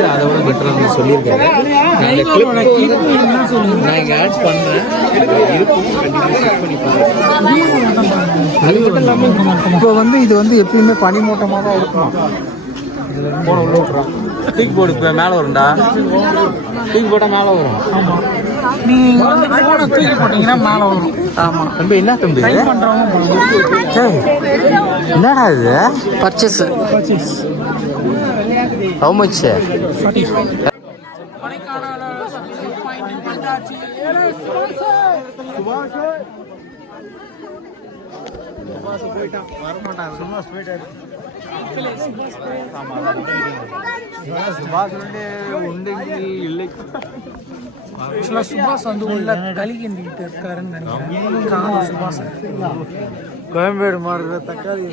வந்து அதை விட பெட்டராக சொல்லியிருக்காரு. நான் இங்கே ஆட் பண்ணுறேன். அது மட்டும் இல்லாமல் இப்போ வந்து இது வந்து எப்பயுமே பனிமூட்டமாக தான் இருக்கும். போன உள்ள விட்றான். தூக்கி போடு. இப்போ மேலே வரும்டா. தூக்கி போட்டால் மேலே வரும். ஆமாம், நீங்கள் வந்து ஃபோனை தூக்கி போட்டிங்கன்னா மேலே வரும். ஆமாம் தம்பி. என்ன தம்பி என்னடா இது? Purchase how much? சுபாஷ் வந்து உள்ள களி கிண்டிக்கிட்டு இருக்காருன்னு நினைக்கிறேன். சுபாஷ் கோயம்பேடு மாறுற தக்காளி